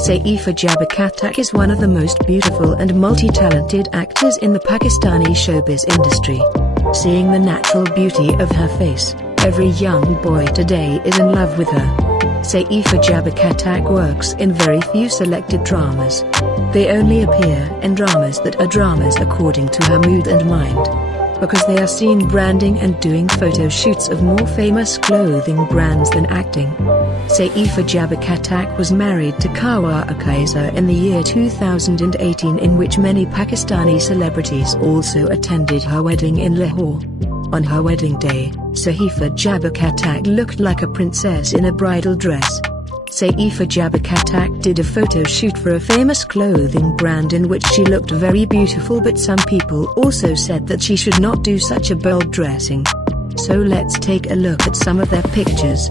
Saheefa Jabbar Khattak is one of the most beautiful and multi-talented actors in the Pakistani showbiz industry. Seeing the natural beauty of her face, every young boy today is in love with her. Saheefa Jabbar Khattak works in very few selected dramas. They only appear in dramas that are dramas according to her mood and mind, because they are seen branding and doing photo shoots of more famous clothing brands than acting. Saheefa Jabbar Khattak was married to Kawa Akaiza in the year 2018, in which many Pakistani celebrities also attended her wedding in Lahore. On her wedding day, Saheefa Jabbar Khattak looked like a princess in a bridal dress. Saheefa Jabbar Khattak did a photo shoot for a famous clothing brand in which she looked very beautiful, but some people also said that she should not do such a bold dressing. So let's take a look at some of their pictures.